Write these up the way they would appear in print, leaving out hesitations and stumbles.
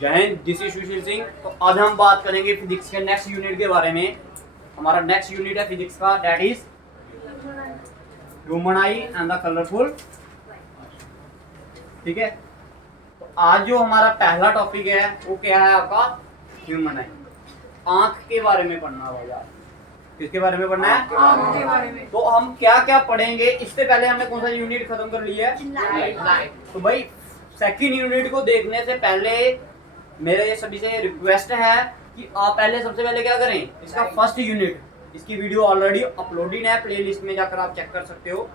जय Hind, this is Sushil Singh. तो आज हम बात करेंगे फिजिक्स के नेक्स्ट यूनिट के बारे में। हमारा नेक्स्ट यूनिट है फिजिक्स का, that is human I and the colourful. ठीक है, तो आज जो हमारा पहला टॉपिक है वो क्या है आपका, ह्यूमन आई। आंख के बारे में पढ़ना होगा। किसके बारे में पढ़ना है? आंख के बारे में। तो हम क्या क्या पढ़ेंगे, इससे पहले हमने कौन सा यूनिट खत्म कर लिया है? लाइट। तो भाई सेकंड यूनिट को देखने से पहले मेरे सभी से रिक्वेस्ट है कि आप पहले सबसे पहले क्या करें, इसका फर्स्ट यूनिट, इसकी वीडियो ऑलरेडी अपलोडेड है, प्लेलिस्ट में जाकर आप चेक कर सकते हो।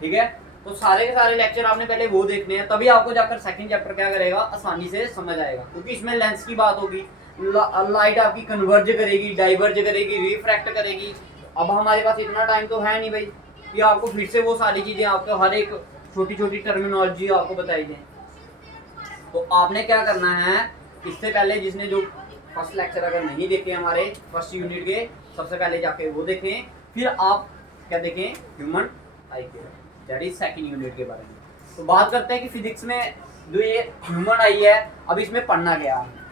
ठीक है, तो सारे के सारे लेक्चर आपने पहले वो देखने हैं, तभी आपको जाकर सेकंड चैप्टर क्या करेगा, आसानी से समझ आएगा। क्योंकि इसमें लेंस की बात होगी, लाइट आपकी कन्वर्ज करेगी, डाइवर्ज करेगी, रिफ्रैक्ट करेगी। अब हमारे पास इतना टाइम तो है नहीं भाई कि आपको फिर से वो सारी चीजें, आपको हर एक छोटी छोटी टर्मिनोलॉजी आपको बताई जाए। तो आपने क्या करना है, इससे पहले जिसने जो फर्स्ट लेक्चर अगर नहीं देखे हमारे फर्स्ट यूनिट के, सबसे पहले जाके वो देखें, फिर आप क्या देखें, ह्यूमन आई के, दैट इज सेकंड यूनिट के बारे में। तो बात करते हैं कि फिजिक्स में जो ये ह्यूमन आई है, अब इसमें पढ़ना क्या है।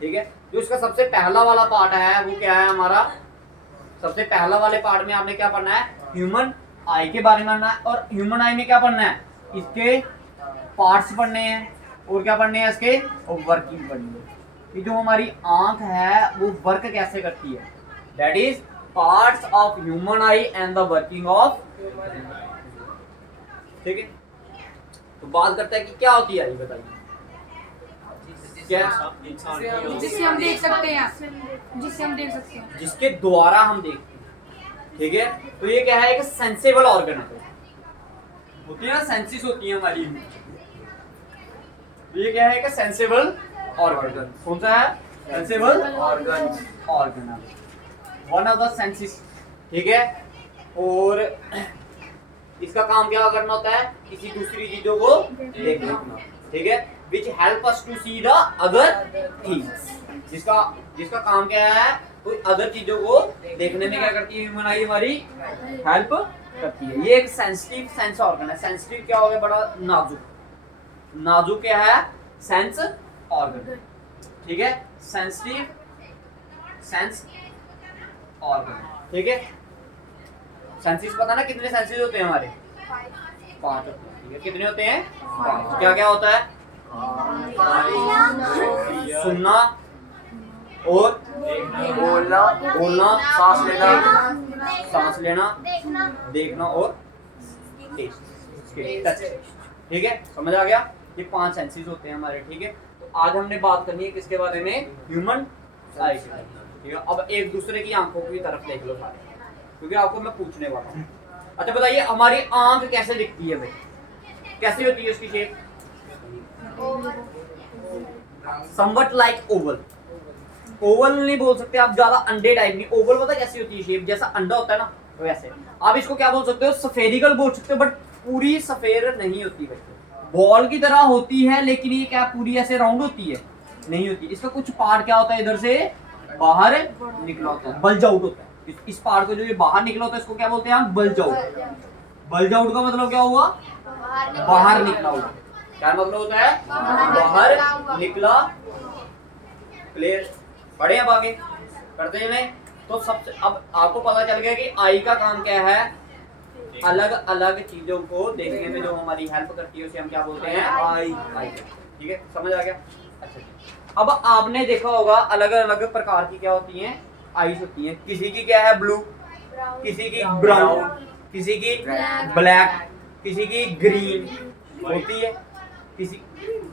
ठीक है, जो इसका सबसे पहला वाला पार्ट है वो क्या है हमारा, सबसे पहला वाले पार्ट में आपने क्या पढ़ना है, ह्यूमन आई के बारे में पढ़ना है। और ह्यूमन आई में क्या पढ़ना है, इसके पार्ट्स पढ़ने हैं, और क्या पढ़ने हैं इसके, और वर्किंग पढ़नी है कि जो हमारी आंख है वो वर्क कैसे करती है, that is parts of human I and the working of. ठीक है, तो बात करते हैं कि क्या होती है आई, बताइए क्या, जिससे हम देख सकते हैं, जिससे हम देख सकते हैं, जिसके द्वारा हम देखते हैं। ठीक है, तो ये क्या है, एक सेंसेबल ऑर्गन है, होती है ना, सेंसिस होती है हमारी। ये क्या है, एक सेंसेबल ऑर्गन। कौन सा है? Sensible organ, one of the senses. ठीक है, और इसका काम क्या करना होता है, किसी दूसरी चीजों को देखना। ठीक है, which help us to see the other things। जिसका काम क्या है, कोई अदर चीजों को देखने में क्या करती है ह्यूमन आई, हमारी हेल्प करती है। ये एक सेंसिटिव सेंस ऑर्गन है। सेंसिटिव क्या हो गया, बड़ा नाजुक, नाजुक क्या है, सेंस ऑर्गन। ठीक है, सेंसिटिव सेंस ऑर्गन। ठीक है, सेंसिस पता ना कितने सेंसिस होते हैं हमारे, 5 होते हैं। ठीक है, कितने होते हैं, 5। क्या क्या होता है, सुनना और बोलना, सांस लेना, देखना और टच। ठीक है, समझ आ गया, ये 5 सेंसेस होते हैं हमारे। ठीक है, तो आज हमने बात करनी है किसके बारे में, ह्यूमन आई। ठीक है, अब एक दूसरे की आंखों की तरफ देख लो सारे, क्योंकि आपको मैं पूछने वाला हूँ। अच्छा बताइए, हमारी आंख कैसे दिखती है भाई, कैसी होती है उसकी shape? Somewhat like Oval. Oval नहीं बोल सकते आप, ज्यादा अंडे टाइप नहीं। ओवल पता कैसी होती है शेप, जैसा अंडा होता है ना वैसे। आप इसको क्या बोल सकते हो, सफेरिकल बोल सकते हो, बट पूरी सफेद नहीं होती भाई, बॉल की तरह होती है, लेकिन ये क्या पूरी ऐसे राउंड होती है, नहीं होती। इसका कुछ पार्ट क्या होता है, इधर से बाहर निकला होता है, बल्ज आउट होता है। इस पार्ट को जो ये बाहर निकला होता है, इसको क्या बोलते हैं हम, बल्ज आउट। बल्ज आउट का मतलब क्या हुआ, बाहर निकला हुआ। क्या मतलब होता है, बाहर निकला। क्लियर, पढ़े अब आगे करते हैं नहीं। तो सबसे अब आपको पता चल गया कि आई का काम क्या है, अलग अलग चीजों को देखने में जो हमारी हेल्प करती है उसे हम क्या बोलते हैं, आई। ठीक है, समझ आ गया। अच्छा, अब आपने देखा होगा अलग अलग प्रकार की क्या होती हैं, आईज होती हैं। किसी की क्या है, ब्लू, किसी की ब्राउन, किसी की ब्लैक, किसी की ग्रीन होती है, किसी,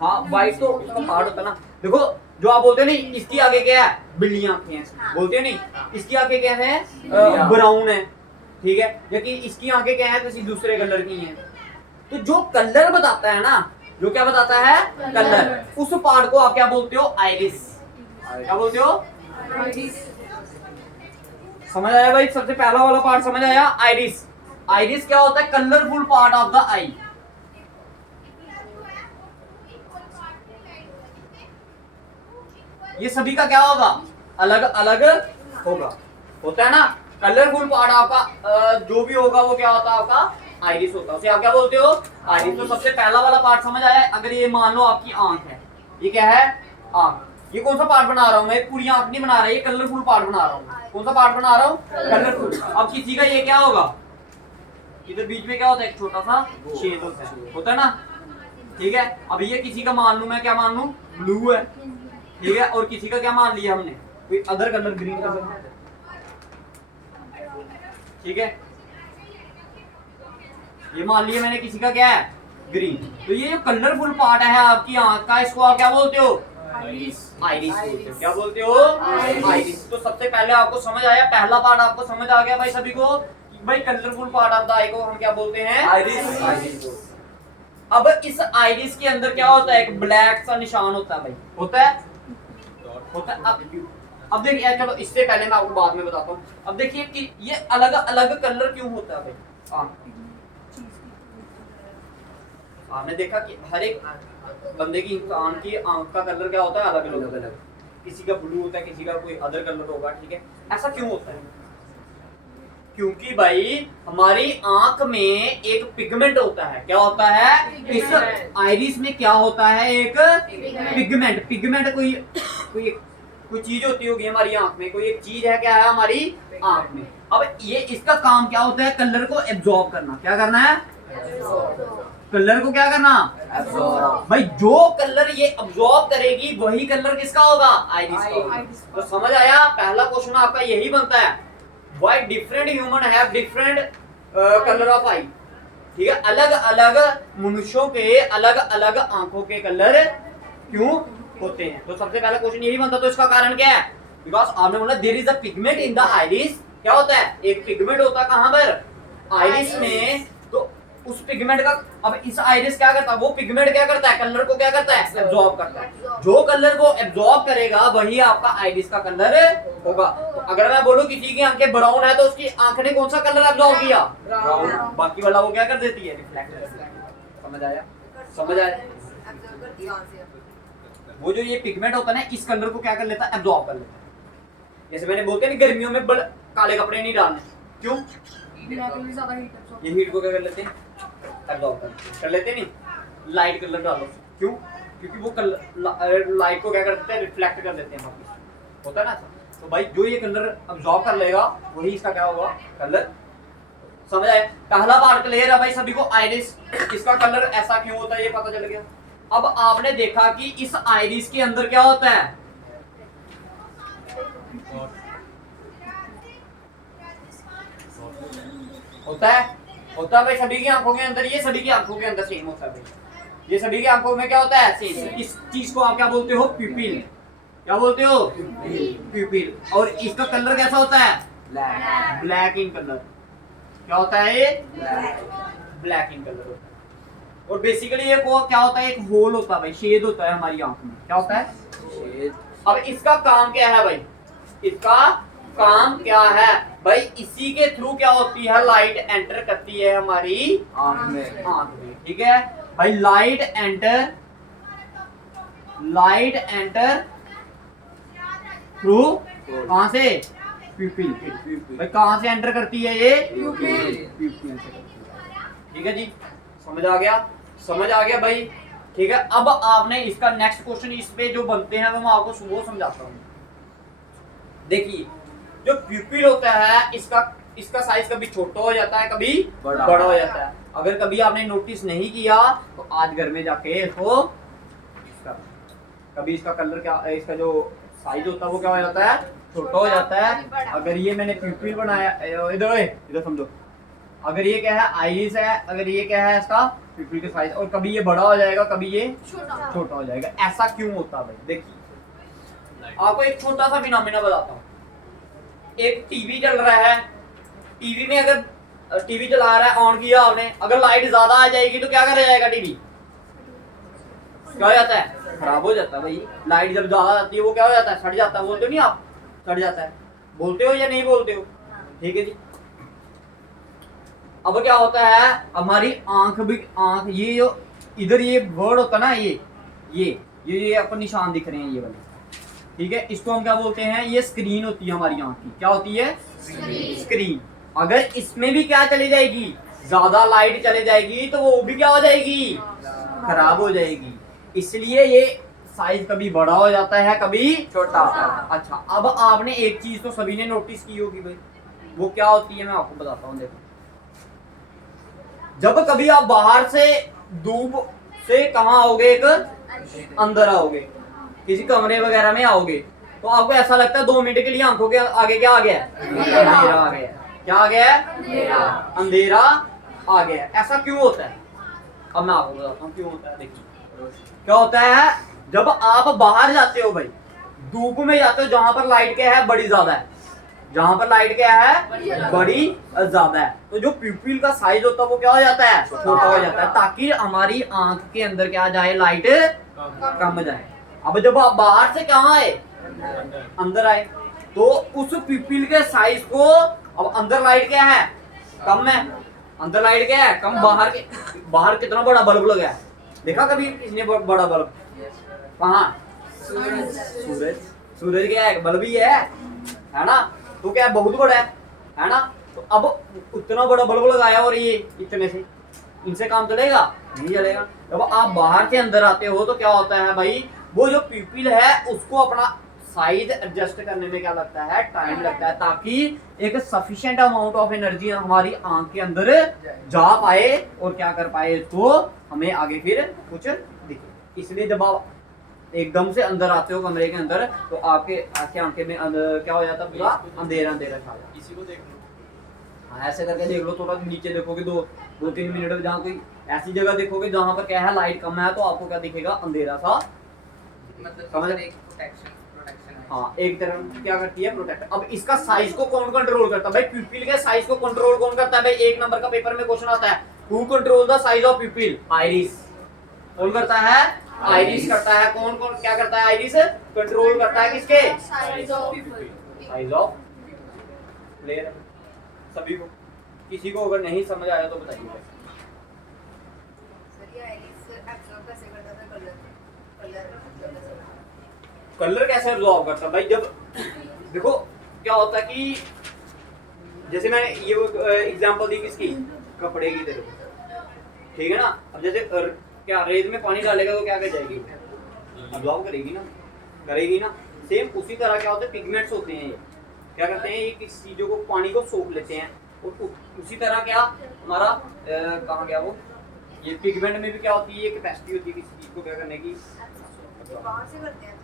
हाँ व्हाइट तो उसका पार्ट होता है ना। देखो जो आप बोलते हैं नहीं, इसकी आगे क्या है, बिल्ली आंखें हैं, बोलते हैं नहीं, इसकी आंखें क्या है, ब्राउन है। ठीक है, जबकि इसकी आंखें क्या है, किसी दूसरे कलर की हैं। तो जो कलर बताता है ना, जो क्या बताता है, कलर, उस पार्ट को आप क्या बोलते हो, आइरिस। क्या बोलते हो, समझ आया भाई, सबसे पहला वाला पार्ट समझ आया, आइरिस। आइरिस क्या होता है, कलरफुल पार्ट ऑफ द आई। ये सभी का क्या होगा, अलग अलग होगा, होता है ना। कलरफुल पार्ट आपका जो भी होगा वो क्या होता है, आपका आइरिस होता है। उसे आप क्या बोलते हो, आइरिस। तो सबसे पहला वाला पार्ट समझ आया। अगर ये मान लो आपकी आंख है, ये क्या है, आंख। ये कौन सा पार्ट बना रहा हूँ मैं, पूरी आंख नहीं बना रहा, ये कलरफुल पार्ट बना रहा हूँ। कौन सा पार्ट बना रहा हूँ, कलरफुल। अब किसी का ये क्या होगा, इधर बीच में क्या होता है, एक छोटा सा छेद होता है ना, ठीक है। अब ये किसी का मान लूं मैं, क्या मान लूं, ब्लू है, ठीक है, और किसी का क्या मान लिया हमने, कोई अदर कलर, ग्रीन कलर, ठीक है। ये मान लिया मैंने किसी का क्या है, ग्रीन। तो ये जो कलरफुल पार्ट है आपकी आंख का, इसको आप क्या बोलते हो, आइरिस बोलते हो। क्या बोलते हो, आइरिस। तो सबसे पहले आपको समझ आया, पहला पार्ट आपको समझ आ गया भाई सभी को, कि भाई कलरफुल पार्ट ऑफ द आई को हम क्या बोलते हैं, आइरिस। अब इस आइरिस के अंदर क्या होता है, एक ब्लैक सा निशान होता है भाई, होता है। अब देखिए, चलो इससे पहले मैं आपको बाद में बताता हूँ। अब देखिए कि ये अलग अलग कलर क्यों होता है भाई आंख। आपने देखा कि हर एक बंदे की, इंसान की आंख का कलर क्या होता है, अलग अलग। किसी का ब्लू होता है, किसी का कोई अदर कलर होगा, ठीक है। ऐसा क्यों होता है, क्योंकि भाई हमारी आंख में एक पिगमेंट होता है। क्या होता है, इस आइरिस में क्या होता है, एक पिगमेंट। पिगमेंट कोई चीज होती होगी हमारी आंख में, कोई एक चीज है, क्या है हमारी आंख में। अब ये इसका काम क्या होता है, कलर को एब्जॉर्ब करना। क्या करना है, कलर को क्या करना, एब्जॉर्ब। भाई जो कलर ये एब्जॉर्ब करेगी वही कलर किसका होगा, आइरिस का होगा। तो समझ आया, पहला क्वेश्चन आपका यही बनता है, why different human have different colour of eye. ठीक है, अलग अलग मनुष्यों के अलग अलग आंखों के कलर क्यों होते हैं। तो सबसे पहला क्वेश्चन यही बनता, तो इसका कारण क्या है, बिकॉज आपने बोला there is a pigment in the iris. क्या होता है, एक पिगमेंट होता है कहां पर, आइरिस में। तो उस पिगमेंट का, अब इस आइरिस क्या करता है, वो पिगमेंट क्या करता है, कलर को क्या करता है, एब्जॉर्ब करता है। जो कलर को एब्जॉर्ब करेगा वही आपका आइरिस का कलर होगा। तो अगर मैं बोलूं किसी की आंखें ब्राउन है, तो उसकी आंख ने कौन सा कलर एब्जॉर्ब किया, ब्राउन। बाकी वाला वो क्या कर देती है, रिफ्लेक्ट। समझ आया, समझ आया। वो जो ये पिगमेंट होता है ना, इस कलर को क्या कर लेता है, एब्जॉर्ब कर लेता है। जैसे मैंने बोलते हैं ना, गर्मियों में काले कपड़े नहीं डालने, क्यों, ये हीट को क्या कर लेते हैं, एब्जॉर्ब कर लेते नहीं। लाइट कलर डालो, क्यों, क्योंकि वो कलर लाइट को क्या करते हैं, रिफ्लेक्ट कर देते हैं वापस, होता है ना। तो भाई जो ये कलर एब्जॉर्ब कर लेगा वही इसका क्या होगा, कलर। समझ आए, पहला पार्ट क्लियर है भाई सभी को। आइरिस, इसका कलर ऐसा क्यों होता है ये पता चल गया। अब आपने देखा कि इस आइरिस के अंदर क्या होता है, होता है भाई सभी की आंखों के अंदर। ये सभी की आंखों के अंदर सेम होता है भाई, ये सभी की आंखों में क्या होता है, सेम। इस चीज को आप क्या बोलते हो, प्यूपिल। क्या बोलते हो, प्यूपिल। और इसका कलर कैसा होता है, ब्लैक इन कलर। क्या होता है, ये ब्लैक इन कलर होता है। और बेसिकली ये को क्या होता है, एक होल होता है भाई, छेद होता है हमारी आंख में। क्या होता है, छेद। अब इसका काम क्या है भाई, इसका काम क्या है भाई, इसी के थ्रू क्या होती है, लाइट एंटर करती है हमारी आंख में। ठीक है भाई, लाइट एंटर थ्रू कहां से, प्यूपिल। भाई कहां से एंटर करती है ये, प्यूपिल से। ठीक है जी, समझ आ गया भाई। ठीक है, अब आपने इसका नेक्स्ट क्वेश्चन इस पे जो बनते हैं वो मैं आपको वो समझाता हूँ। देखिए, जो प्यूपिल होता है इसका साइज कभी छोटा हो जाता है, कभी बड़ा हो जाता है। अगर कभी आपने नोटिस नहीं किया तो आज घर में जाके इसको कभी इसका कलर क्या, इसका जो साइज होता है वो क्या हो जाता है, छोटा हो जाता है। अगर ये मैंने प्यूपिल बनाया, इधर समझो, अगर ये क्या है, आइरिस है, अगर ये क्या है, इसका प्यूपिल का साइज, और कभी ये बड़ा हो जाएगा, कभी ये छोटा हो जाएगा। ऐसा क्यों होता है भाई, देखिए आपको एक छोटा सा फिनोमेना बताता हूँ। एक टीवी चल रहा है, टीवी में अगर टीवी चला रहा है, ऑन किया आपने, अगर लाइट ज्यादा आ जाएगी तो क्या कर जाएगा, टीवी क्या हो जाता है, खराब हो जाता है भाई। लाइट जब ज्यादा आती है वो क्या हो जाता है, सड़ जाता है। बोलते हो नहीं आप, सड़ जाता है, बोलते हो या नहीं बोलते हो। ठीक है जी, अब क्या होता है, हमारी आंख ये जो इधर ये वर्ड होता है ना, ये आपको निशान दिख रहे हैं ये वाले। ठीक है, इसको हम क्या बोलते हैं, ये स्क्रीन होती है हमारी आंख की। क्या होती है, स्क्रीन। अगर इसमें भी क्या चली जाएगी, ज्यादा लाइट चले जाएगी, तो वो भी क्या हो जाएगी, खराब हो जाएगी। इसलिए ये साइज कभी बड़ा हो जाता है कभी छोटा। अच्छा, अब आपने एक चीज तो सभी ने नोटिस की होगी भाई, वो क्या होती है मैं आपको बताता हूँ। देखो, जब कभी आप बाहर से धूप से कहाँ आओगे, एक अंदर आओगे, किसी कमरे वगैरह में आओगे, तो आपको ऐसा लगता है 2 मिनट के लिए आंखों के आगे क्या आ गया है, अंधेरा आ गया है। क्या आ गया है, अंधेरा आ गया है। ऐसा क्यों होता है, अब मैं आपको बताता हूँ क्यों होता है। देखिए क्या होता है, जब आप बाहर जाते हो भाई, धूप में जाते हो जहां पर लाइट क्या है, बड़ी ज्यादा है, जहां पर लाइट क्या है, बड़ी ज्यादा है, तो जो प्यूपिल का साइज होता है वो क्या हो जाता है, छोटा हो जाता है, ताकि हमारी आंख के अंदर क्या जाए, लाइट कम जाए। अब जब आप बाहर से कहाँ आए, अंदर आए, तो उस प्यूपिल के साइज को, अब अंदर लाइट क्या है, कम है, अंदर लाइट क्या है, कम। बाहर कितना बड़ा बल्ब लगा है, देखा कभी किसने बड़ा बल्ब, कहाँ, सूरज क्या है, बल्ब ही है ना, तो क्या है, बहुत बड़ा है ना। तो अब उतना बड़ा बल्ब लगाया और ये इतने से, इनसे काम चलेगा, नहीं चलेगा। जब आप बाहर से अंदर आते हो तो क्या होता है भाई, वो जो प्यूपिल है उसको अपना साइज एडजस्ट करने में क्या लगता है, टाइम लगता है, ताकि एक सफिशिएंट अमाउंट ऑफ एनर्जी हमारी आंख के अंदर जा पाए और क्या कर पाए, इसको हमें आगे फिर कुछ दिखे। इसलिए जब आप एकदम से अंदर आते हो कमरे के अंदर, तो आपके आंखें में क्या हो जाता है, पूरा अंधेरा अंधेरा छा जाता है। इसी को देख लो, हाँ, ऐसे करके देख लो, थोड़ा नीचे देखोगे, 2-3 मिनट में जहाँ कोई ऐसी जगह देखोगे जहाँ पर क्या है, लाइट कम है, तो आपको क्या दिखेगा, अंधेरा सा, मतलब समझ, एक प्रोटेक्शन है। हाँ, एक तरह क्या करती है, प्रोटेक्ट। अब इसका साइज को कौन कंट्रोल करता है भाई, प्यूपिल के साइज को कंट्रोल कौन करता है भाई, 1 नंबर का पेपर में क्वेश्चन आता है, who control the size of प्यूपिल, iris. कौन करता है, आइरिस करता है। कौन कौन क्या करता है, आइरिस कंट्रोल करता है किसके, साइज ऑफ प्लेयर। सभी को, किसी को अगर नहीं समझ आया तो बताइए। कलर कैसे एब्जॉर्ब करता है भाई, जब देखो क्या होता है कि जैसे मैंने ये एग्जांपल दी किसकी, कपड़े की तरह, ठीक है ना। अब जैसे क्या रेत में पानी डालेगा तो क्या कर जाएगी, एब्जॉर्ब करेगी ना। सेम उसी तरह क्या होता है, पिगमेंट्स होते हैं, ये क्या करते हैं, ये किसी चीजों को, पानी को सोख लेते हैं, और उसी तरह क्या हमारा कहाँ गया वो, ये पिगमेंट में भी क्या होती है, ये कैपेसिटी होती है किसी चीज को क्या करने की, बाहर से करते हैं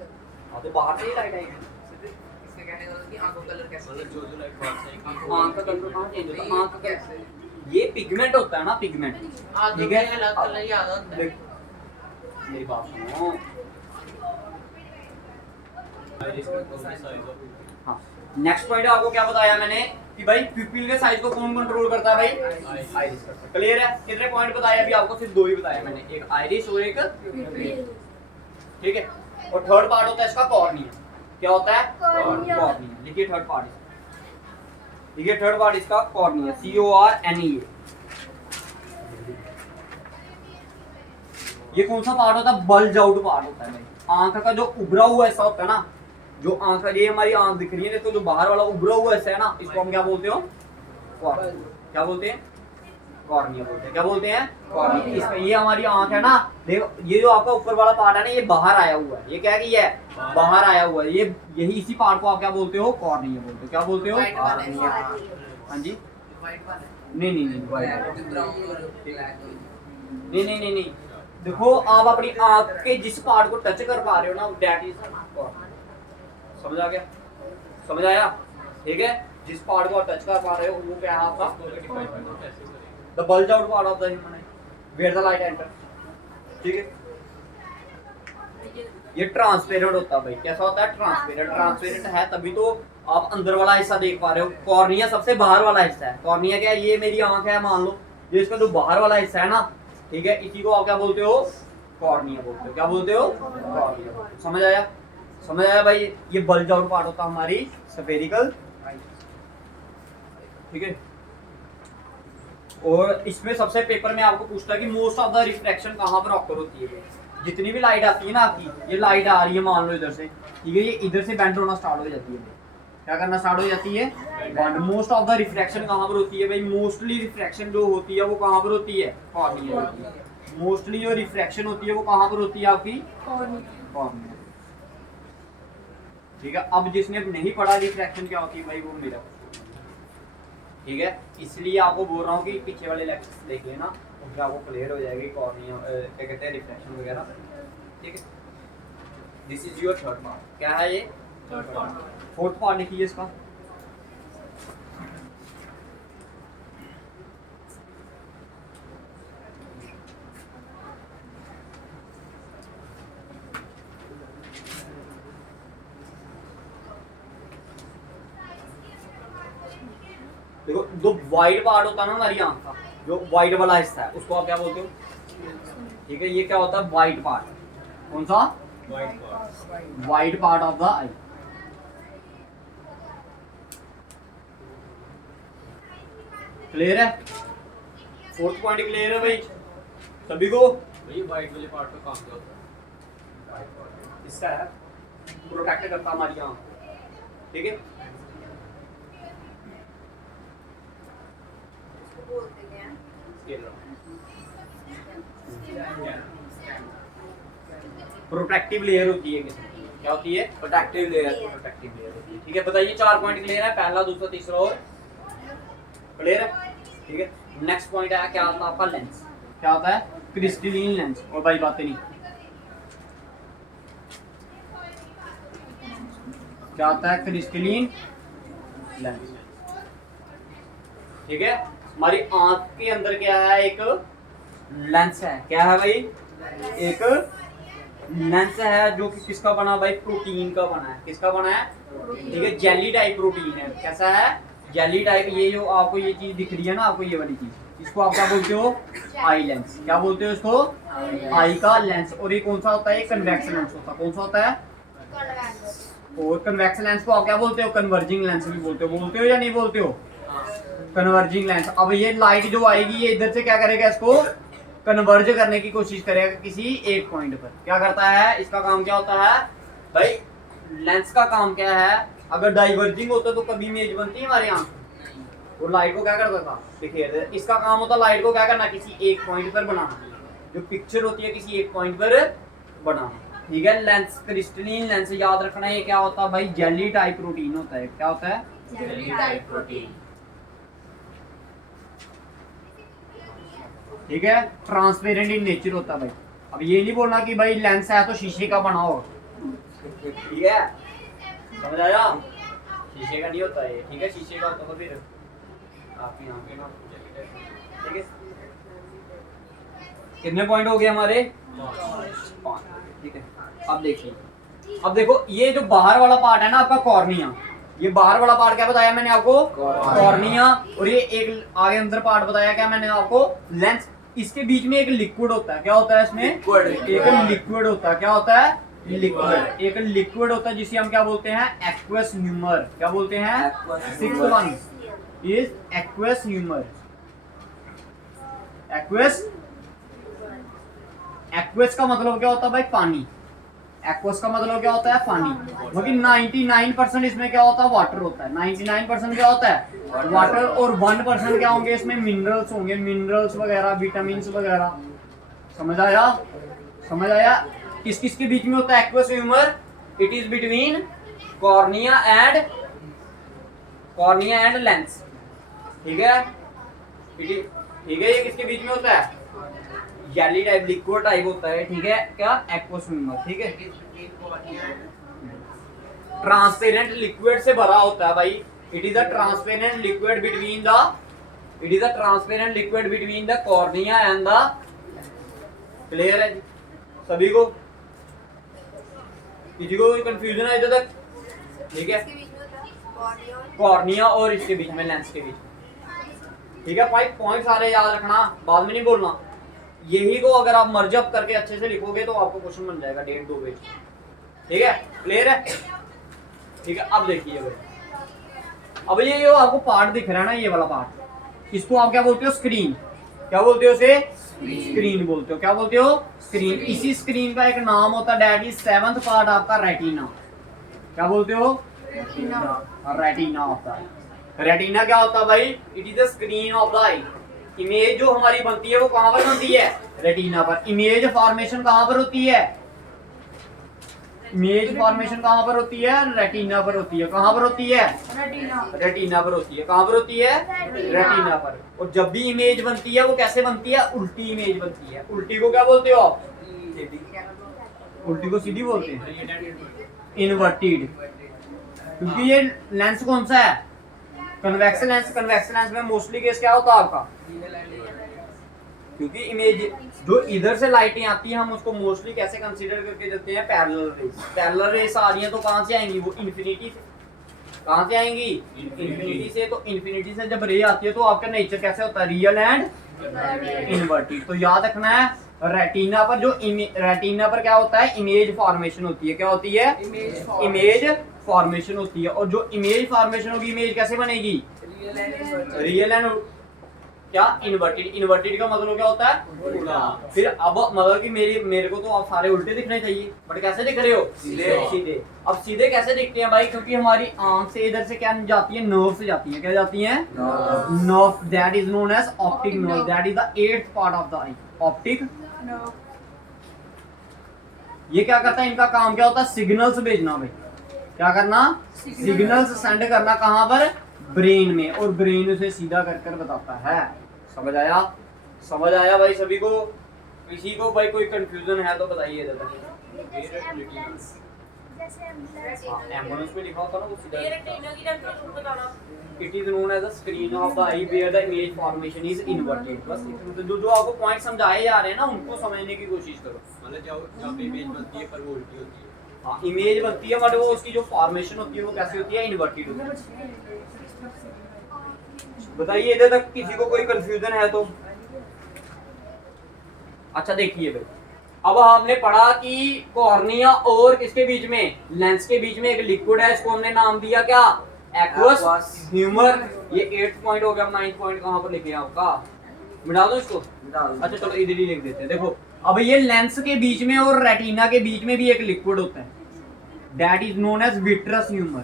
हाँ, तो बाहर से ही लाइट आएगी। इसमें कहने का मतलब कि आंखों का कलर कैसे, मतलब जो लाइट बाहर से आएगी, आंख का कलर कहाँ चेंज होता है, आंख का कैसे, ये पिगमेंट होता है ना, पिगमेंट, ठीक है। अलग कलर याद होता है। मेरी बात सुनो, iris control the size of हाँ, नेक्स्ट पॉइंट आपको क्या बताया मैंने कि भाई प्यूपिल के साइज को कौन कंट्रोल करता है भाई, आइरिस करता है। क्लियर है, कितने पॉइंट बताया अभी आपको, सिर्फ 2 ही बताया मैंने, एक आइरिस और एक प्यूपिल, ठीक है। और थर्ड पार्ट होता है इसका कॉर्निया। क्या होता है, कॉर्निया। देखिए थर्ड पार्ट, देखिए थर्ड पार्ट इसका कॉर्निया, CORNEA। ये कौन सा पार्ट होता है, बल्ज आउट पार्ट होता है भाई, आंख का जो उभरा हुआ ऐसा होता है ना, जो आंख, ये हमारी आंख दिख रही है, तो जो बाहर वाला उभरा हुआ ऐसा है ना, इसको हम क्या बोलते हो, क्या बोलते हैं, कॉर्निया बोलते हैं। क्या बोलते हैं, कॉर्निया। इसका ये हमारी आंख है ना, देखो ये जो आपका ऊपर वाला पार्ट है ना, ये बाहर आया हुआ है, ये क्या किया है, बाहर आया हुआ है, ये यही इसी पार्ट को आप क्या बोलते हो, कॉर्निया बोलते हो। क्या बोलते हो, White वाला है। हाँ जी, व्हाइट वाला है, नहीं, जो ब्राउन और ब्लैक, नहीं, देखो आप अपनी आंख के जिस पार्ट को टच कर पा रहे हो ना, दैट इज कॉर्निया। समझ आ गया, समझ आया, ठीक है। जिस पार्ट को आप टच कर पा रहे हो वो क्या है आपका, the bulge out part of the human eye, where the light enter, ठीक है। ये ट्रांसपेरेंट होता है भाई, कैसा होता है, ट्रांसपेरेंट है, तभी तो आप अंदर वाला हिस्सा देख पा रहे हो। कॉर्निया सबसे बाहर वाला हिस्सा है। कॉर्निया क्या है, ये मेरी आंख है मान लो, ये इसका जो बाहर वाला हिस्सा है ना, ठीक है, इसी को आप क्या बोलते हो, कॉर्निया बोलते हो। क्या बोलते हो, कॉर्निया। समझ आया भाई, ये बल्ज आउट पार्ट होता है हमारी स्फेरिकल, ठीक है। और इसमें सबसे पेपर में आपको पूछता है कि मोस्ट ऑफ द रिफ्रैक्शन कहाँ पर ऑकर होती है। जितनी भी लाइट आती है ना आपकी, ये लाइट आ रही है मान लो इधर से, ठीक है, ये इधर से बेंड होना स्टार्ट हो जाती है, क्या करना स्टार्ट हो जाती है, bend. Most of the refraction कहाँ पर होती है भाई, मोस्टली रिफ्रैक्शन जो होती है वो कहाँ पर होती है, कॉर्निया होती है। मोस्टली जो रिफ्रैक्शन होती है वो कहाँ पर होती है आपकी, कॉर्निया। ठीक है, अब जिसने नहीं पढ़ा रिफ्रैक्शन क्या होती है भाई वो मेरा, ठीक है, इसलिए आपको बोल रहा हूँ कि पीछे वाले लेक्चर्स देख लेना, तो फिर आपको क्लियर हो जाएगी कॉर्निया क्या कहते हैं रिफ्रैक्शन वगैरह। ठीक है, this is your third part. क्या है ये? Third part. फोर्थ पार्ट लिखिए इसका। देखो जो वाइट पार्ट होता है ना हमारी आंख का, जो वाइट वाला हिस्सा है उसको आप क्या बोलते हो? ठीक है, ये क्या होता है? White part. कौन सा? White part. White part of the I. Clear है? फोर्थ पॉइंट क्लियर है भाई सभी को? भैया वाइट वाले पार्ट का काम क्या होता है? इसका है प्रोटेक्ट करता हमारी आंख, ठीक है। इसको बोलते हैं प्रोटेक्टिव लेयर होती है किसी, क्या होती है? Protective layer. प्रोटेक्टिव लेयर होती है, ठीक है। बताइए 4 पॉइंट क्लियर है, पहला दूसरा तीसरा और क्लियर है, ठीक है। नेक्स्ट पॉइंट है क्या होता है आपका? लेंस। क्या होता है? Crystalline lens. और भाई बातें नहीं, क्या होता है? क्रिस्टलिन लेंस, ठीक है। हमारी आंख के अंदर क्या है? एक लेंस है। क्या है भाई? एक लेंस है जो कि किसका बना भाई? प्रोटीन का बना है। किसका बना है? ठीक है, जेली टाइप प्रोटीन है। कैसा है? Jelly type. ये जो आपको ये चीज दिख रही है ना, आपको ये वाली चीज, इसको आप क्या बोलते हो? Eye lens. क्या बोलते हो इसको? आई का लेंस। और ये कौन सा होता है? ये कन्वेक्स लेंस होता है। कौन सा होता है? और कन्वेक्स लेंस को आप क्या बोलते हो? कन्वर्जिंग लेंस भी बोलते हो। बोलते हो या नहीं बोलते हो? Converging lens. अब ये लाइट जो आएगी ये इधर से क्या करेगा? इसको कन्वर्ज करने की कोशिश करेगा किसी एक पॉइंट पर। क्या करता है? इसका काम क्या होता है भाई? लेंस का काम क्या है? अगर डाइवर्जिंग होता तो कभी इमेज बनती है हमारे यहाँ? वो लाइट को क्या करता था? दिखेर देता। इसका काम होता लाइट को क्या करना? किसी एक पॉइंट पर बनाना। जो पिक्चर होती है किसी एक पॉइंट पर बनाना, ठीक है। लेंस, क्रिस्टलिन लेंस याद रखना है। ये क्या होता है भाई? जेली टाइप प्रोटीन होता है। क्या होता है? Jelly type protein. ठीक है, ट्रांसपेरेंट इन नेचर होता है भाई। अब ये नहीं बोलना कि भाई लेंस है तो शीशे का बना हो, ठीक है, समझ आया? शीशे का नहीं होता है, ठीक है। शीशे का होता तो फिर आपकी यहाँ पे ना, ठीक है। कितने पॉइंट हो गए हमारे? 5, ठीक है। अब देखिए, अब देखो ये जो बाहर वाला पार्ट है ना आपका कॉर्निया, ये बाहर वाला पार्ट क्या बताया मैंने आपको? कॉर्निया। और ये एक आगे अंदर पार्ट बताया क्या मैंने आपको? लेंस। इसके बीच में एक लिक्विड होता है। क्या होता है इसमें? एक लिक्विड होता है। क्या होता है? लिक्विड। एक लिक्विड होता है जिसे हम क्या बोलते हैं? Aqueous humour. क्या बोलते हैं? 6th one is aqueous humour. Aqueous, aqueous का मतलब क्या होता है भाई? पानी। एक्वस का मतलब क्या होता है? पानी। क्योंकि 99% इसमें क्या होता है? वाटर होता है। 99% क्या होता है? वाटर। और 1% क्या होंगे इसमें? मिनरल्स होंगे। मिनरल्स वगैरह, विटामिन्स वगैरह। समझ आया? समझ आया? किस किस के बीच में होता है aqueous humour? It is between cornea and lens, ठीक है। ठीक है, ये किसके बीच में होता है? जेली टाइप, लिक्विड टाइप होता है, ठीक है। क्या? एक्वस ह्यूमर, ठीक है। ट्रांसपेरेंट लिक्विड से भरा होता है भाई। It is a transparent liquid between the cornea and the, clear है जी सभी को? किसी को कोई कंफ्यूजन है इधर तक? ठीक है, कॉर्निया और इसके बीच में, लेंस के बीच में, ठीक है। 5 पॉइंट सारे याद रखना, बाद में नहीं बोलना। यही को अगर आप मर्ज अप करके अच्छे से लिखोगे तो आपको क्वेश्चन बन जाएगा 1.5-2 पेज, ठीक है। क्लियर है? ठीक है। अब देखिए भाई, अब ये जो आपको पार्ट दिख रहा है ना, ये वाला पार्ट, इसको आप क्या बोलते हो? स्क्रीन। क्या बोलते हो इसे? स्क्रीन बोलते हो। क्या बोलते हो? स्क्रीन। इसी स्क्रीन का एक नाम होता है डैडी 7th पार्ट आपका रेटिना। क्या बोलते हो? रेटिना होता है। रेटिना क्या होता है भाई? It is the screen of the I. Image जो हमारी बनती है वो कहां पर बनती है? रेटिना पर। इमेज फॉर्मेशन कहां पर होती है? इमेज फॉर्मेशन कहाँ पर होती है? रेटिना पर होती है। कहाँ पर होती है? रेटिना। रेटिना पर होती है। कहाँ पर होती है? रेटिना पर। और जब भी इमेज बनती है वो कैसे बनती है? उल्टी इमेज बनती है। उल्टी को क्या बोलते हो आप? उल्टी को सीधी बोलते हैं, इनवर्टेड। क्योंकि ये लेंस कौन सा है? Convex lens. कन्वेक्स लेंस में मोस्टली केस क्या होता है आपका? क्योंकि इमेज जो इधर से लाइटें आती हैं हम उसको मोस्टली कैसे कंसीडर करके देते हैं? Parallel rays. पैरेलल रेस आ रही हैं तो कहां से आएंगी? वो इन्फिनिटी से। कहां से आएंगी? इन्फिनिटी से। तो इन्फिनिटी से जब रे आती है तो आपका नेचर कैसे होता है? Real and inverted. तो याद रखना है रेटिना पर जो रेटिना पर क्या होता है? इमेज फॉर्मेशन होती है। क्या होती है? इमेज फॉर्मेशन होती है। और जो इमेज फॉर्मेशन होगी, इमेज कैसे बनेगी? रियल एंड क्या? इन्वर्टेड। इन्वर्टेड का मतलब क्या होता है? उल्टा। फिर अब मतलब कि मेरे को तो आप सारे उल्टे दिखने चाहिए, बट कैसे दिख रहे हो? सीधे। अब सीधे कैसे दिखते हैं भाई? क्योंकि हमारी आंख से इधर से क्या जाती है? नर्व से जाती है। क्या जाती है? Nerve. That is known as optic nerve. That is the 8th part of the eye. Optic nerve. ये क्या करता है? इनका काम क्या होता है? सिग्नल्स भेजना भाई। क्या करना? सिग्नल्स सेंड करना। कहां पर? ब्रेन में। और ब्रेन उसे सीधा कर कर बताता है। समझ आया? समझ आया भाई सभी को? किसी को भाई कोई कंफ्यूजन है तो बताइए जरा। एम्बुलेंस में लिखा होता ना वो सीधा। It is known as the screen of the eye where the image formation is inverted. बस जो आपको पॉइंट समझाए जा रहे हैं ना उनको समझने की कोशिश करो। मतलब जब इमेज बनती है पर वो उल्टी होती है। हाँ, इमेज बनती है बट वो उसकी जो फॉर्मेशन होती है वो कैसी होती है? इनवर्टेड होती है। बताइए इधर तक किसी को कोई कंफ्यूजन है तो? अच्छा देखिए भाई, अब हमने पढ़ा कि कॉर्निया और किसके बीच में? लेंस के बीच में एक लिक्विड है। इसको हमने नाम दिया क्या? Aqueous humour. ये 8th पॉइंट हो गया। 9th पॉइंट कहाँ पर लिखे हैं आपका? मिटा दो इसको। अच्छा चलो इधर ही लिख देते हैं। देखो अब ये लेंस के बीच में और रेटिना के बीच में भी एक लिक्विड होता है। That is known as vitreous humour.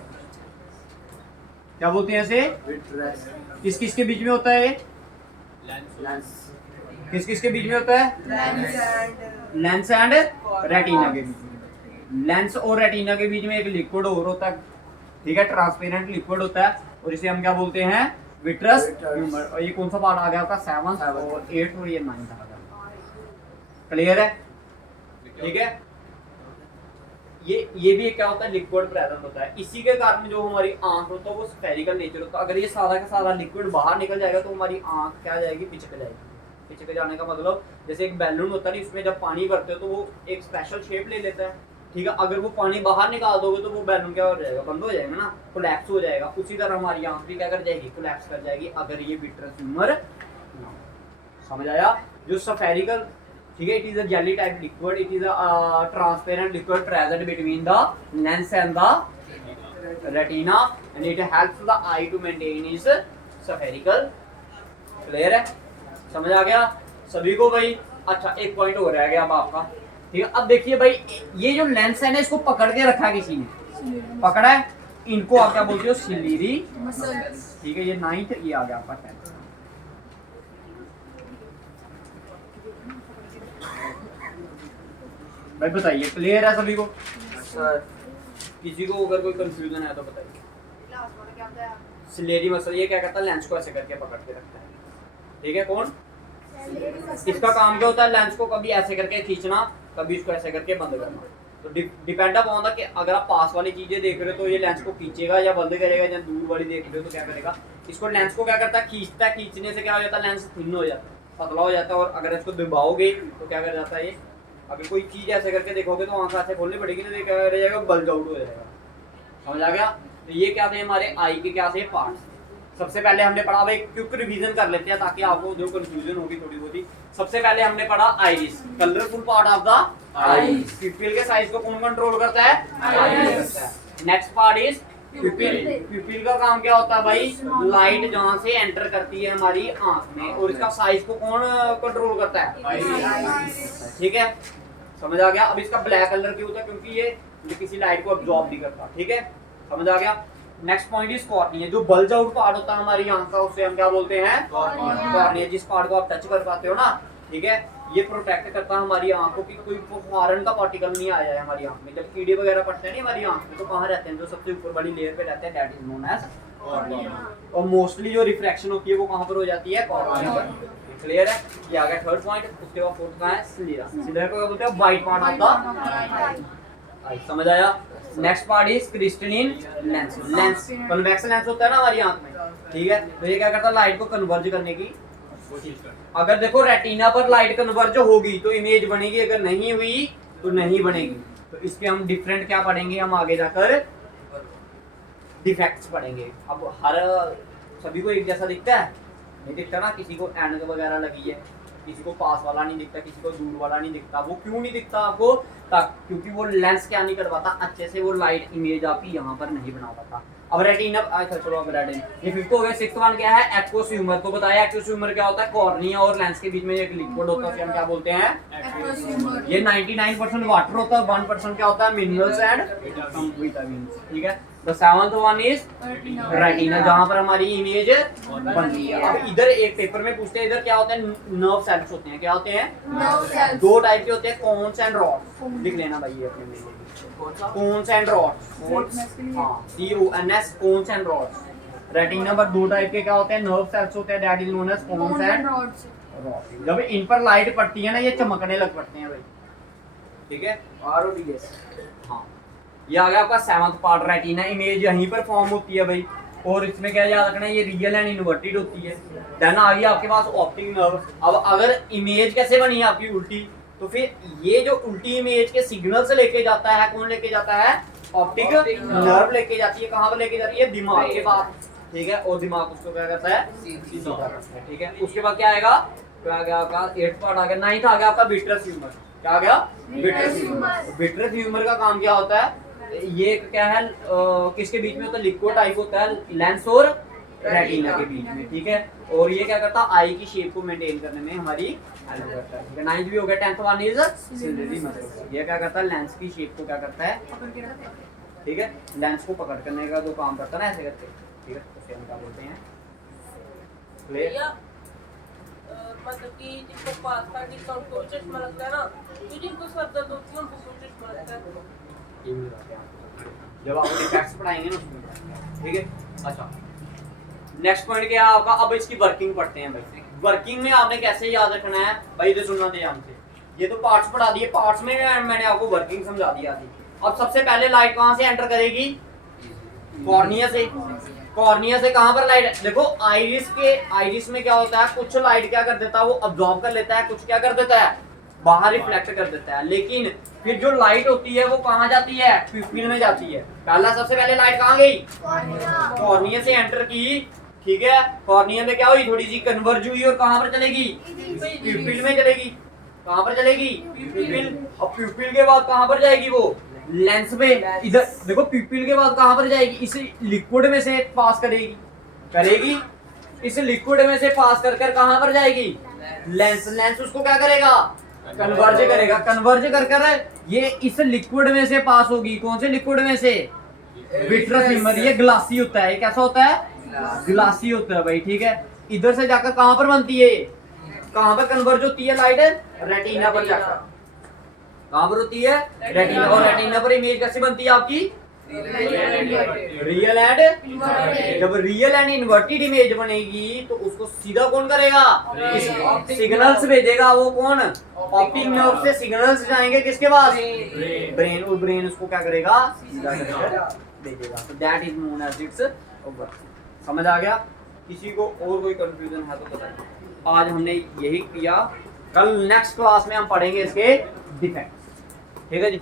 क्या बोलते हैं इसे? विट्रस। किस किस के बीच में होता है? लेंस। किस किस के बीच में होता है? लेंस एंड रेटिना के बीच में। लेंस और रेटिना के बीच में एक लिक्विड और होता है, ठीक है? ट्रांसपेरेंट लिक्विड होता है और इसे हम क्या बोलते हैं? Vitreous humour. और ये कौन सा पार्ट आ गया आपका? 7th और 8th और ये 9th आ गया। क्लियर है? ठीक है। ये भी क्या होता है? लिक्विड प्रेजेंट होता है। इसी के कारण जो हमारी आंख होता है वो स्फेरिकल नेचर होता है। अगर ये सारा का सारा लिक्विड बाहर निकल जाएगा तो हमारी आंख क्या जाएगी? पिचक जाएगी। पिचक जाने का मतलब जैसे एक बैलून होता है ना, इसमें जब पानी भरते हो तो वो एक स्पेशल शेप ले लेता है, ठीक है? अगर वो पानी बाहर निकाल दोगे तो वो बैलून क्या हो जाएगा? बंद हो जाएगा ना, कोलैप्स हो जाएगा। उसी तरह हमारी आंख भी क्या कर जाएगी? कोलैप्स कर जाएगी अगर ये विट्रस ह्यूमर। समझ आया? जो स्फेरिकल, ठीक है, it is a jelly type liquid. It is a transparent liquid present between the lens and the retina and it helps the eye to maintain is spherical. Clear है? समझ आ गया सभी को भाई? अच्छा एक पॉइंट हो रह गया अब आपका, ठीक है? अब देखिए भाई, ये जो लेंस है ना इसको पकड़ के रखा है किसी ने, पकड़ा है। इनको आप क्या बोलते हो? Ciliary muscles. ठीक है, ये 9th, ये आ गया आपका 10th। भाई बताइए क्लियर है सभी को? सर किसी को अगर कोई कंफ्यूजन है तो बताइए। सिलेरी मसल ये क्या करता है? लेंस को ऐसे करके पकड़ के रखता है, ठीक है? कौन? इसका काम क्या होता है? लेंस को कभी ऐसे करके खींचना, कभी इसको ऐसे करके बंद करना। तो डिपेंड अप ऑन द कि अगर आप पास वाली चीजें देख रहे हो तो ये लेंस को खींचेगा या बंद करेगा, या दूर वाली देख रहे हो तो क्या करेगा? इसको लेंस को क्या करता है? खींचता है। खींचने से क्या हो जाता है? लेंस थिन हो जाता है, पतला हो जाता है। और अगर इसको दबाओगे तो क्या कर जाता है? ये अगर कोई चीज ऐसे करके देखोगे तो आंख ऐसे खोलनी पड़ेगी, तो क्या रह जाएगा? बल्ज आउट हो जाएगा। समझ आ गया? तो ये क्या थे? हमारे आई के क्या थे? पार्ट्स। सबसे पहले हमने पढ़ा, भाई क्विक रिवीजन कर लेते हैं ताकि आपको जो कंफ्यूजन होगी थोड़ी बहुत ही। सबसे पहले हमने पढ़ा iris, colourful part of the आई। प्यूपिल के साइज को कौन कंट्रोल करता है? आइरिस। Next part is प्यूपिल। प्यूपिल का काम क्या होता है भाई? लाइट जहां से एंटर करती है हमारी आंख में, और इसका साइज को कौन कंट्रोल करता है? आइरिस। ठीक है, समझ आ गया? अब इसका ब्लैक कलर क्यों होता है? क्योंकि ये किसी लाइट को अब्सॉर्ब नहीं करता, ठीक है? समझ आ गया? Next point is cornea. जो बल्ज आउट पार्ट होता है हमारी आंख का, उससे हम क्या बोलते हैं? कॉर्निया। जिस पार्ट को आप टच कर पाते हो ना, ठीक है? ये प्रोटेक्ट करता है हमारी आंखों की, कोई फॉरेन का पार्टिकल नहीं आ जाए हमारी आंख में। जब कीड़े वगैरह पड़ते हैं ना हमारी आंख में तो कहाँ रहते हैं, जो सबसे ऊपर वाली लेयर पे रहते हैं, that is known as cornea. और मोस्टली जो रिफ्रैक्शन होती है वो कहाँ पर हो जाती है, कॉर्निया पर। क्लियर है? ये आ गया थर्ड पॉइंट। उसके बाद फोर्थ कहाँ है, स्क्लेरा। स्क्लेरा को क्या बोलते हैं, वाइट पार्ट ऑफ द, समझ आया? Next part is crystalline lens. Lens convex lens होता है ना हमारी आंख में, ठीक है? तो ये क्या करता है, लाइट को कन्वर्ज करने की कोशिश करते अगर देखो रेटिना पर लाइट कन्वर्ज होगी तो इमेज बनेगी, अगर नहीं हुई तो नहीं बनेगी। तो इसके हम डिफरेंट क्या पढ़ेंगे, हम आगे जाकर डिफेक्ट्स पढ़ेंगे। अब हर सभी को एक जैसा दिखता है, नहीं दिखता ना, किसी को एनक वगैरह लगी है, किसी को पास वाला नहीं दिखता, किसी को दूर वाला नहीं दिखता। वो क्यों नहीं दिखता आपको, क्योंकि वो लेंस क्या नहीं कर पाता अच्छे से, वो लाइट इमेज आपकी यहाँ पर नहीं बना पाता। अब रेटिना, अच्छा चलो अब रेटिना, ये फिफ्थ हो गया। सिक्स्थ वन क्या है, एक्वोस्यूमर। तो बताया एक्वोस्यूमर क्या होता है, कॉर्निया और लेंस के बीच में एक लिक्विड होता है, उसे हम क्या बोलते हैं, ये 99% वाटर होता है, 1% क्या होता है, मिनरल्स एंड विटामिन। ठीक है? The seventh one is retina, जहां पर हमारी इमेज बनती है। अब इधर एक पेपर में पूछते हैं, इधर क्या होते हैं, नर्व सेल्स होते हैं। क्या होते हैं, नर्व सेल्स। दो टाइप के होते हैं, कोन्स एंड रॉड्स। लिख लेना भाई ये अपने में, कोन्स एंड रॉड्स। हां, CONS, cones and rods. Retina पर दो टाइप के क्या होते हैं, नर्व सेल्स होते हैं, that is known as cones and rods. जब इन पर लाइट पड़ती है ना, ये चमकने लग पड़ते हैं भाई, ठीक है? RODS। हाँ, ये आ गया आपका सेवंथ पार्ट, रेटिना। इमेज यहीं पर फॉर्म होती है भाई, और इसमें क्या याद रखना है, ये रियल एंड इन्वर्टेड होती है। देन आ गई आपके पास ऑप्टिक नर्व। अब अगर इमेज कैसे बनी है आपकी उल्टी, तो फिर ये जो उल्टी इमेज के सिग्नल से लेके जाता है, कौन लेके जाता है, ऑप्टिक नर्व लेके जाती है। कहाँ पर लेके जाती है, दिमाग के पास, ठीक है? और दिमाग उसको क्या करता है, सीधा करता है, ठीक है? उसके बाद क्या आएगा, क्या आ गया आपका 8th पार्ट आ गया। 9th आ गया आपका विट्रस ह्यूमर। क्या आ गया, विट्रस ह्यूमर। विट्रस ह्यूमर का काम क्या होता है, ये क्या है, किसके बीच में होता है, लिक्विड टाइप होता है, लेंस और रेटिना के बीच में, ठीक है? और ये क्या करता है, आई की शेप को मेंटेन करने में हमारी हेल्प करता है, ठीक है? 9th भी हो गया। 10th one is ciliary muscle. ये क्या करता है, लेंस की शेप को क्या करता है, ठीक है? लेंस को पकड़ करने का जो काम करता है ना, ऐसे करके, ठीक है? उसे हम क्या बोलते हैं, क्लियर? मतलब कि जिनको पास्ता की सॉल्ट को चश्मा लगता है ना, तो जिनको सर दर्द होती है उनको चश्मा लगता है। ये भी बताते हैं जब आप डिफेक्ट्स पढ़ाएंगे ना उसमें, ठीक है? अच्छा, नेक्स्ट पॉइंट क्या है आपका, अब इसकी वर्किंग पढ़ते हैं भाई। वर्किंग में आपने कैसे याद रखना है भाई, इधर सुनना ध्यान से। ये तो पार्ट्स पढ़ा दिए, पार्ट्स में मैंने आपको वर्किंग समझा दिया थी। अब सबसे पहले लाइट कहाँ से एंटर करेगी, कॉर्निया से। कॉर्निया से कहाँ पर लाइट, देखो आइरिस में क्या होता है, कुछ लाइट क्या कर देता है, वो अब्जॉर्ब कर लेता है, कुछ क्या कर देता है, बाहर रिफ्लेक्ट कर देता है। लेकिन फिर जो लाइट होती है वो कहाँ जाती है, प्यूपिल में जाती है। पहला सबसे पहले लाइट कहाँ गई, कॉर्निया से एंटर की, ठीक है? कॉर्निया में क्या हुई, थोड़ी सी कन्वर्ज हुई और कहाँ पर चलेगी, प्यूपिल में चलेगी। कहाँ पर चलेगी, प्यूपिल। और प्यूपिल के बाद कहाँ पर जाएगी, वो लेंस में। इधर देखो, प्यूपिल के बाद कहाँ पर जाएगी, इस लिक्विड में से पास करेगी इस लिक्विड में से पास कर कहाँ पर जाएगी, लेंस। लेंस उसको क्या करेगा, कन्वर्ज करेगा। कन्वर्ज कर ये इस लिक्विड में से पास होगी। कौन से लिक्विड में से, विट्रस ह्यूमर। ये ग्लासी होता है, ये कैसा होता है, ग्लासी होता है भाई, ठीक है? इधर से जाकर कहाँ पर बनती है, कहाँ पर कन्वर्ज होती है लाइट, रेटिना पर जाकर। कहाँ पर होती है, रेटिना। और रेटिना पर इमेज कैसे बनती है आपकी, रियल एंड। जब रियल एंड इन्वर्टेड इमेज बनेगी तो उसको सीधा कौन करेगा, सिग्नल्स भेजेगा। वो कौन, ऑप्टिक नर्व से सिग्नल्स जाएंगे किसके पास, ब्रेन। और ब्रेन उसको क्या करेगा, सीधा करके भेजेगा। तो that is known as its work. समझ आ गया? किसी को और कोई कंफ्यूजन है तो बताइए। आज हमने यही किया, कल नेक्स्ट क्लास में हम पढ़ेंगे इसके डिफेक्ट्स, ठीक है जी?